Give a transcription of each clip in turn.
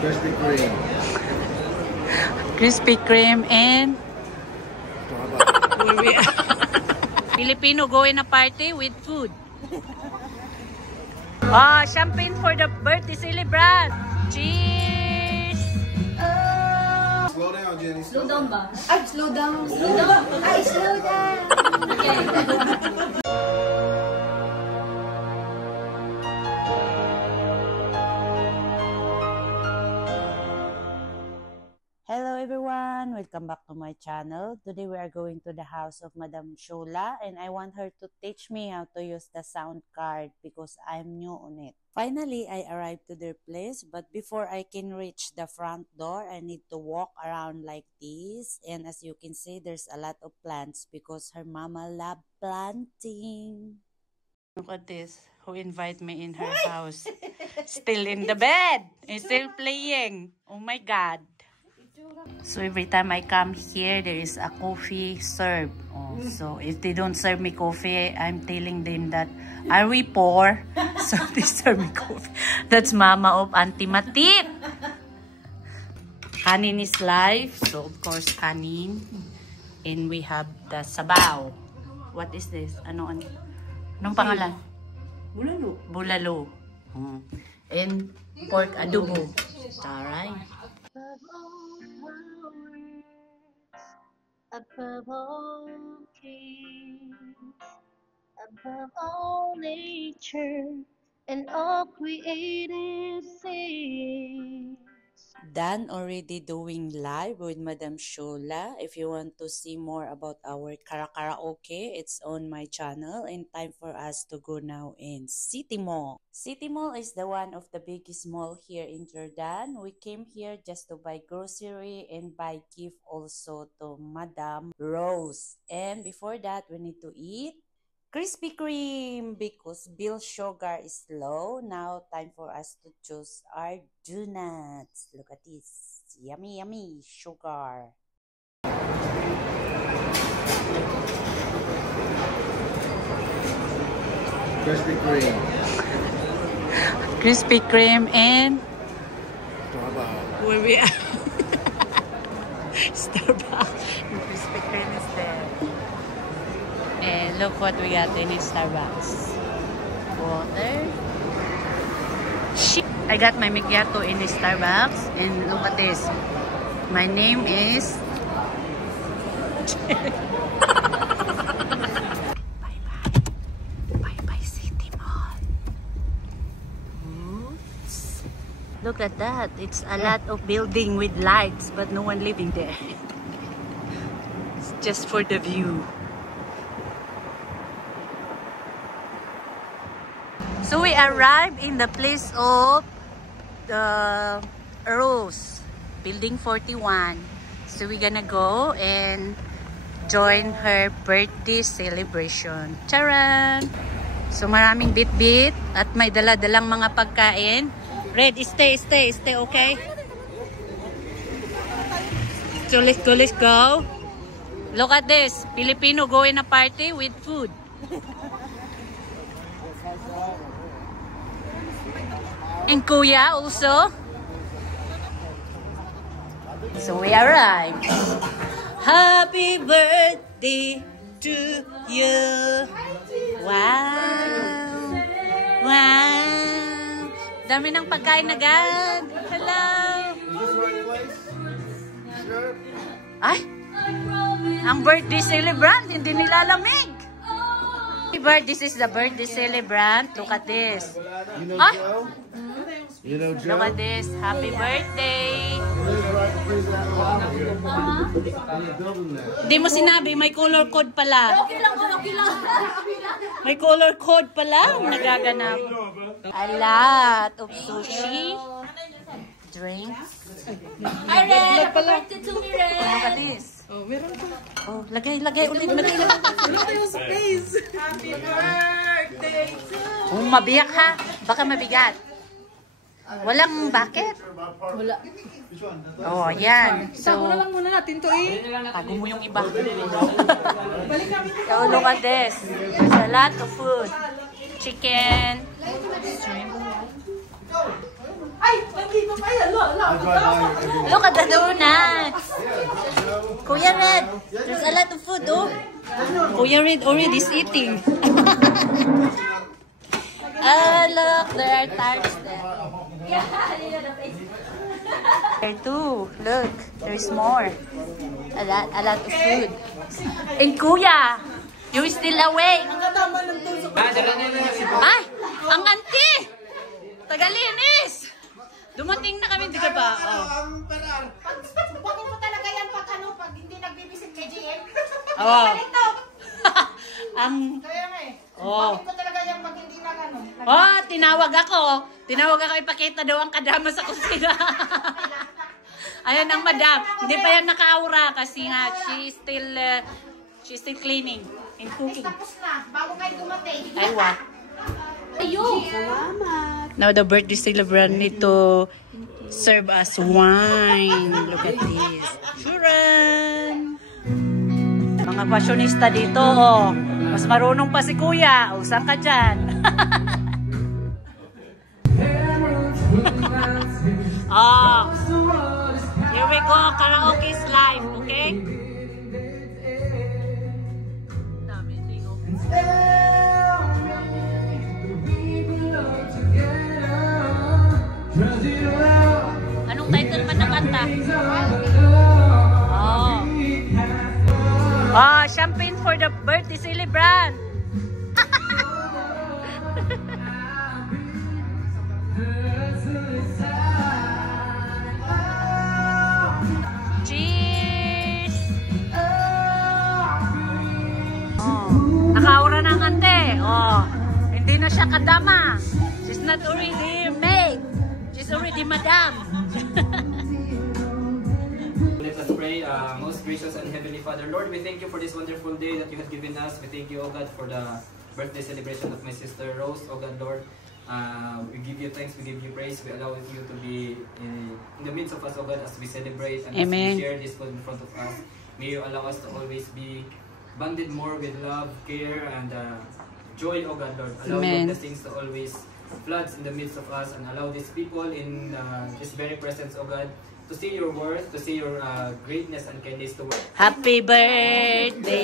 Krispy Kreme. Krispy Kreme and Filipino going a party with food. Oh, champagne for the birthday celebrant. Cheers! Slow down, Jenny. Slow down ba? Ay, slow down. Slow down. Ay, slow down. Okay. Hello everyone, welcome back to my channel. Today we are going to the house of Madam Shola and I want her to teach me how to use the sound card because I'm new on it. Finally, I arrived to their place, but before I can reach the front door, I need to walk around like this. And as you can see, there's a lot of plants because her mama loves planting. Look at this, who invited me in her house. Still in the bed, and still playing. Oh my God. So every time I come here, there is a coffee served. Oh, so if they don't serve me coffee, I'm telling them that, are we poor? So they serve me coffee. That's mama of Auntie Matip. Kanin is life. So of course, kanin. And we have the sabaw. What is this? Anong pangalan? Bulalo. Bulalo. And pork adobo. Alright. Above all kings, above all nature, and all created things. Done already doing live with Madam Shola. If you want to see more about our karaoke, it's on my channel. And time for us to go now in City Mall. City Mall is the one of the biggest mall here in Jordan. We came here just to buy grocery and buy gift also to Madam Rose. And before that, we need to eat Krispy Kreme because bill sugar is low. Now time for us to choose our donuts. Look at this. Yummy, yummy sugar. Krispy Kreme. Krispy Kreme and Starbucks. where we are. Starbucks. Krispy Kreme is there. And look what we got in Starbucks. Water. I got my macchiato in Starbucks. And look at this. My name is... Bye-bye. Bye-bye City Mall. Oops. Look at that. It's a lot of building with lights, but no one living there. It's just for the view. So we arrived in the place of the Rose, Building 41. So we're gonna go and join her birthday celebration. Charan! So maraming bit-bit at may dala-dalang mga pagkain. Red, stay, okay? So let's go. Look at this, Filipino going a party with food. And Kuya also. So we arrived. Happy birthday to you. Wow. Wow. Dami ng pagkain agad. Hello. Ay. Ang birthday celebrant, hindi nilalamig. This is the birthday celebrant. Look at this. Ay. You know Joe? Look at this. Happy birthday. Hindi mo sinabi, may color code pala. Okay lang. May color code pala. Nagaganap. A lot of sushi. Drinks. Hi, Red. Happy birthday to me, Red. Look at this. Oh, meron pa. Oh, lagay ulit. Wala tayong space. Happy birthday to you. Oh, mabiyak ha. Baka mabigat. Walang bucket? Wala. Oh, yan. So, Tago na lang muna natin to eh. tago mo yung iba. Balik namin. So, look at this. There's a lot of food. Chicken. Shrimp. Ay, nandito pa yan. I drive by here every day. Look at the donuts. Joe, Kuya Red, there's a lot of food, oh. Kuya Red already is eating. Oh, look, there are tarts there. There too. Look, there's more. A lot of food. And Kuya, you're still awake. Ay, ang auntie! Tagalinis! Dumating na kami, di ka ba? Oh. Bakit mo talaga yan pag hindi nagbibisit kay GM? Oh. Ito! Kaya nga eh. Oh. Bakit mo talaga yan pag hindi na Oh, tinawag ako. Ipakita daw ang kadama sa kusina. Ayan ang madam. Hindi pa yan naka-aura kasi nga she's still cleaning and cooking. Tapos na, bago kayo dumating. Aywa. Now the birthday celebrant need to serve us wine. Look at this. Shuran! Mga fashionista dito, oh. Mas marunong pa si Kuya. O, saan ka dyan? Oh. Here we go. Karaoke's live, okay? Anong title pa ng kanta? Oh. Oh, champagne for the birthday celebrant. Cheers! Oh, nakaura ng ante. Oh, hindi na siya kadama. She's not already maid. She's already madam. Let us pray. Most gracious and heavenly Father, Lord, we thank you for this wonderful day that you have given us. We thank you, O God, for the birthday celebration of my sister Rose. O God, Lord, we give you thanks, we give you praise. We allow you to be in the midst of us, O God, as we celebrate and Amen. as we share this food in front of us. May you allow us to always be bonded more with love, care, and joy, O God, Lord. Allow Amen. your blessings to always floods in the midst of us, and allow these people in this very presence, O God, to see your worth, to see your greatness and kindness to work. Happy birthday.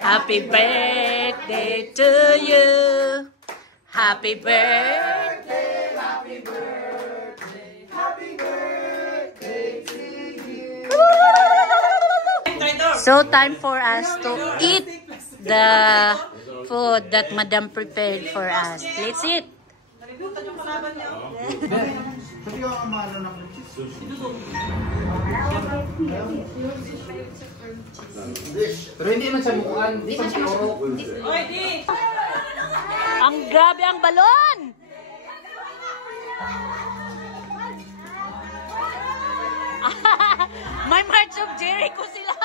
Happy birthday to you. Happy birthday. Happy birthday. Happy birthday to you. So time for us to eat the food that Madam prepared for us. Let's eat. Pero hindi man siya mukuan, hindi man siya oro. Ang grabe ang balon! May March of Jericho sila!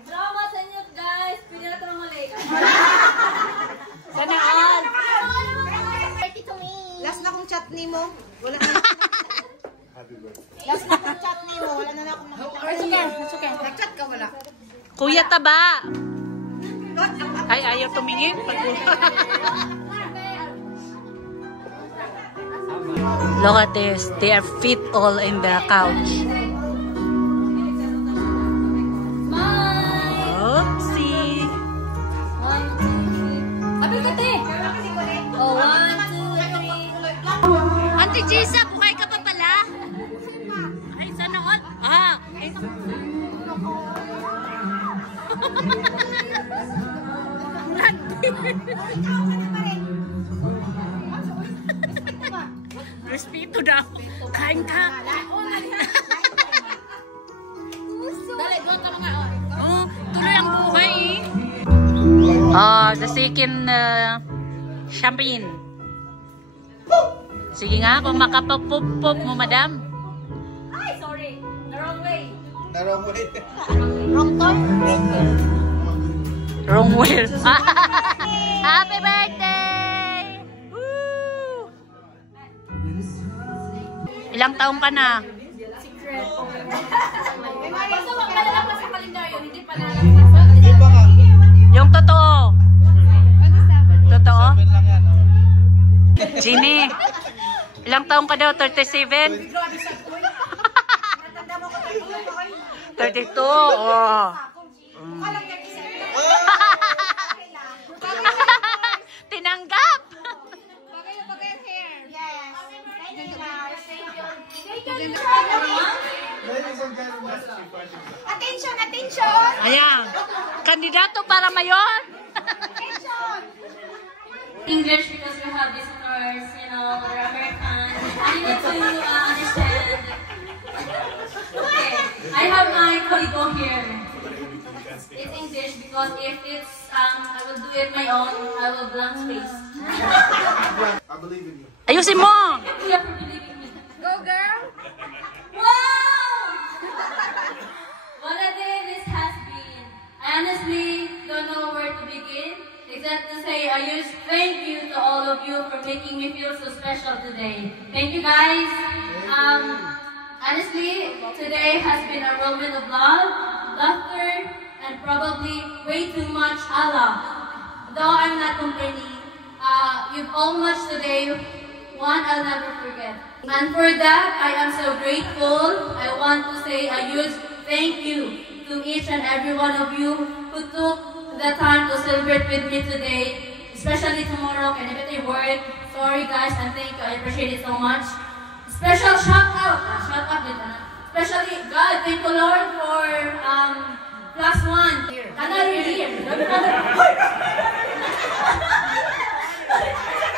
Salamat sa inyo guys. Pwede na ito ng mali. Sana all! Last na kong chat ni mo. Wala na. Last na kong chat ni mo. Wala na akong nakita. It's okay. Nag-chat ka wala. Kuya Taba! Ay, ayaw tumingin. Look at this. They are fit all in the couch. Oopsie! Abi kate. Oh, 1, 2, 3. Auntie Jisa, buhay ka pa pala? Ay, sana all? Ah! Ay, Respeto daw. Kain ka. Dali, doon ka mga. Oh, tuloy ang buhay eh. The second champagne. Sige nga, kung makapagpupop mo, madam. Ay, sorry. The wrong way. Narong way. Wrong turn. Wrong wheel. Happy birthday! Woo! Ilang taong ka na? Secret. Basta wag ka lalabas sa kalendaryo, hindi pa lalabas sa Hindi pa nga. Yung totoo. Totoo? Seven lang yan. Oh. Ginny, ilang taong ka daw? 37? 32? Oh. Tinanggap! Ladies and gentlemen. Attention, attention! Ayan. Kandidato para mayon? English because we have visitors, you know, they're American. I need to understand. Okay, I have my colleague here. It's English because if it's I will do it my own. I will blank space. I believe in you. Ayusin mo! Thank you for believing me. Go, girl! Wow! What a day this has been. I honestly don't know where to begin. Except to say a huge thank you to all of you for making me feel so special today. Thank you guys. Honestly, today has been a whirlwind of love, laughter, and probably way too much Allah. Though I'm not complaining, you've all much today, one I'll never forget. And for that, I am so grateful. I want to say a huge thank you to each and every one of you who took the time to celebrate with me today, especially tomorrow. Can I work? Sorry guys, and thank you. I appreciate it so much. Special shout out, especially God, thank you Lord for +1. Another year.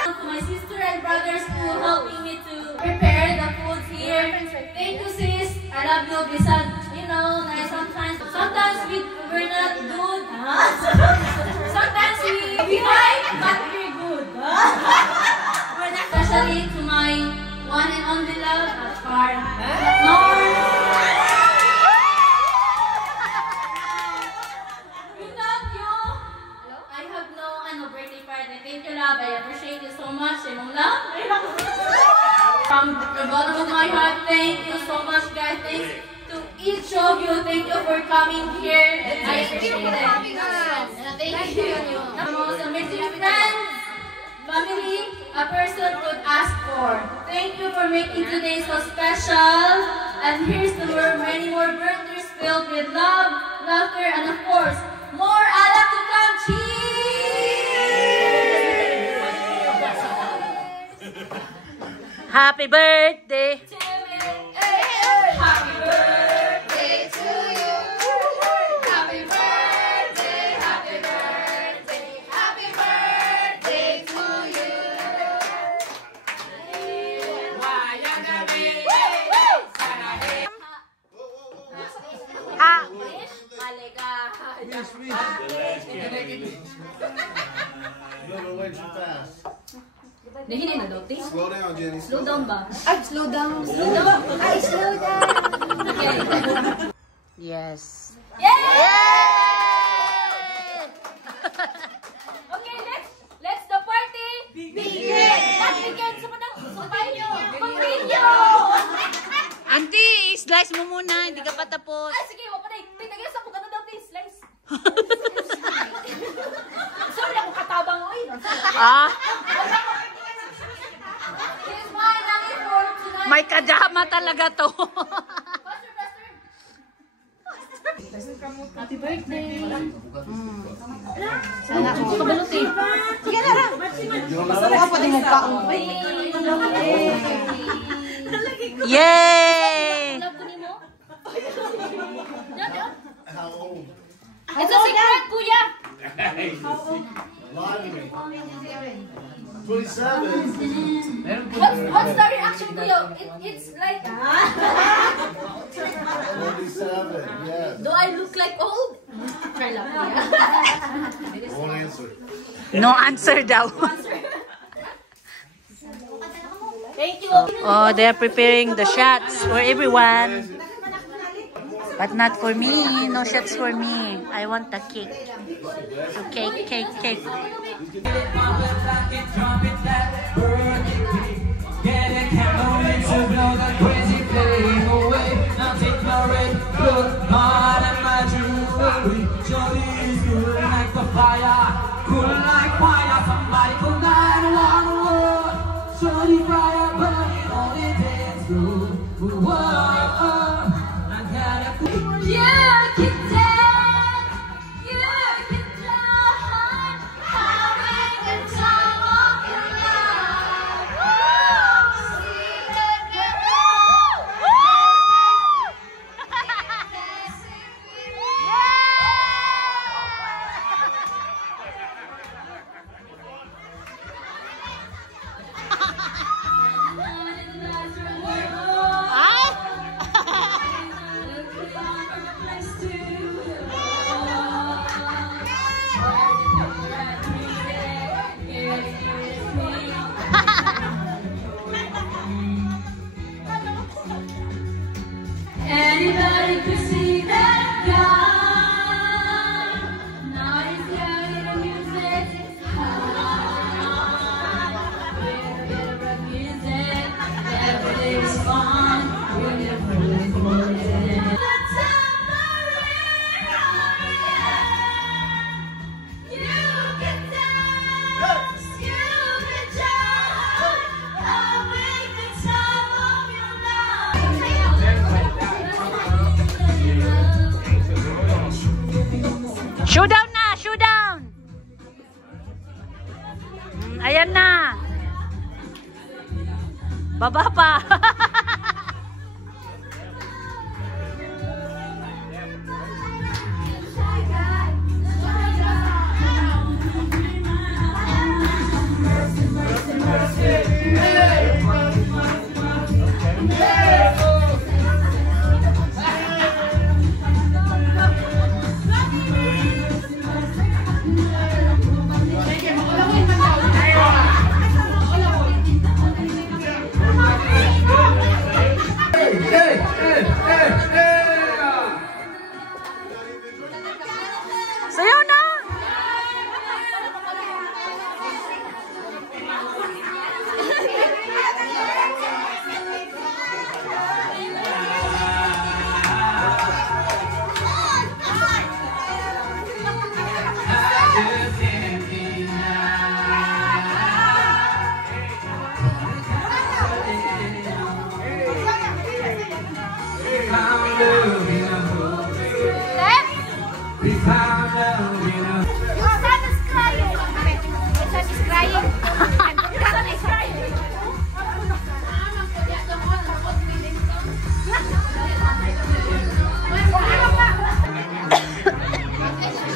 To my sister and brothers who helping me to prepare the foods here. Thank you sis. I love you. Besides, you know, sometimes we're not good. Sometimes we fight, but we're good. Especially to my one and only love, Ashfar. Without you, I have no birthday party. Thank you, love. I appreciate you so much. From the bottom of my heart, thank you so much, guys. Thanks to each of you. Thank you for coming here. I appreciate it. Thank you. The most amazing friends, family, a person could ask for. Thank you for making today so special. And here's to many more birthdays filled with love, laughter, and of course, more Allah to come. Cheers! Happy birthday! Happy birthday to you. Happy birthday, happy birthday, happy birthday to you. Ha! Yes, we. No, way too fast. Nahinin na daw, please. Slow down, Jenny. Slow down ba? Ay, slow down. Slow down. Ay, slow down. Yes. Yay! Okay, let's the party begin! Let's begin! Sabay nyo! Mag-video! Auntie, slice mo muna. Hindi ka pa tapos. Ah, sige, wapa na. Tinagyan sa kung ano daw, please. Slice. Sorry, ako katabang. Oy, Ah, Here's my lucky for tonight. may kadama talaga to. Happy birthday! Sana ako. Kabalot eh. Sige na lang. Baka pwede mo pa. Yay! Love ko ni mo? How old? It's a secret, kuya! Lie to me. 27. What's the reaction, kuya? It's like... 27. Yes. Do I look like old? Try lang, kuya. Won't answer. No answer daw. Thank you. Oh, they're preparing the shots for everyone. But not for me. No shots for me. I want the cake. So cake, cake, cake. Anybody could see that guy. Now he's carrying the music. With a bit of rock music, every day is fun. When you're feeling it. The tambourine, you can dance, you can jump, I'll make the time of your life. Showdown na! Showdown! Ayan na! Baba pa! Sayaw na! Your son is crying. My son is crying. Your son is crying.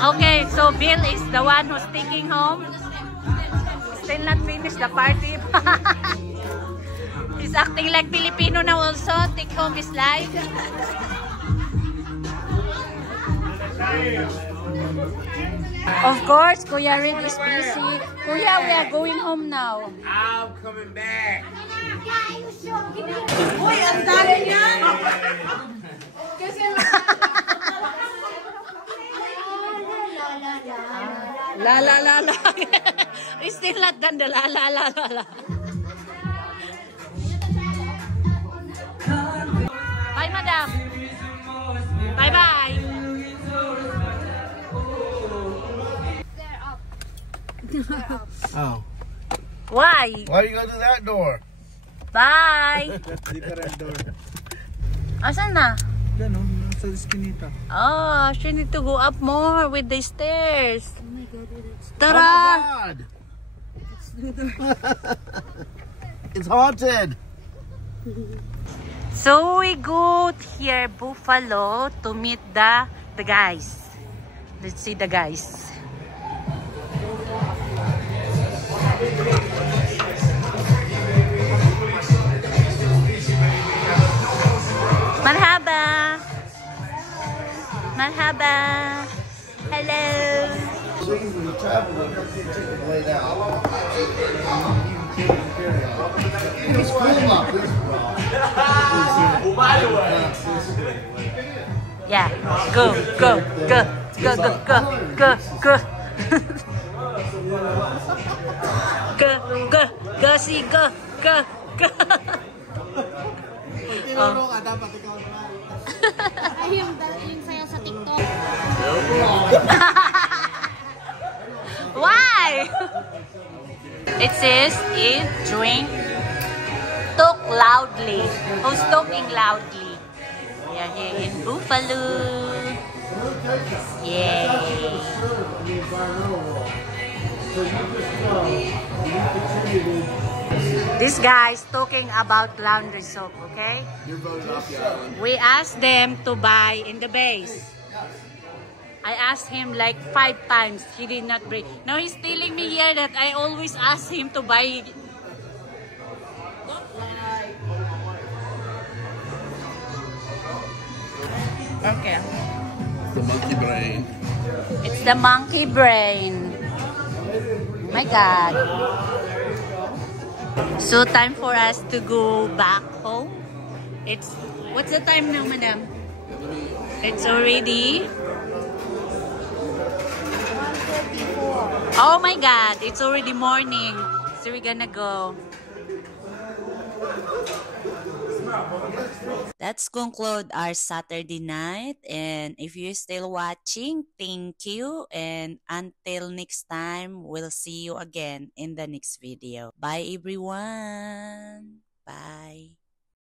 Okay, so Bill is the one who's taking home. Still not finished the party. He's acting like Filipino now also. Take home his life. Of course, Kuya Red is busy. Kuya, we are going home now. I'm coming back. Uy, ang dami niya. La la la la. It's still not done the la la la la la. Bye, madam. Bye bye. Oh. Why? Why you go through that door? Bye. Different door. Asan na? Yan o, nasa eskinita. Oh, she need to go up more with the stairs. Oh my Tara! God! It's haunted! So we go here, Buffalo, to meet the guys. Let's see the guys. Marhaba! Marhaba! Hello! When you travel, you take it way down. Yeah, go, go, go, go, go, go, go, go. Go, go, go, see, go, go, go. Tinuro ka, dapat ikaw naman. Ay, yung sayo sa TikTok. Why? It says, eat, drink, talk loudly. Who's talking loudly? We are here in Buffalo. Yay. This guy's talking about laundry soap, okay? We asked them to buy in the base. I asked him like 5 times. He did not bring. Now he's telling me here that I always ask him to buy. Okay. The monkey brain. It's the monkey brain. My God. So time for us to go back home. It's, what's the time now, madam? It's already. Oh my God, it's already morning. So we're gonna go. Let's conclude our Saturday night. And if you're still watching, thank you. And until next time, we'll see you again in the next video. Bye everyone. Bye.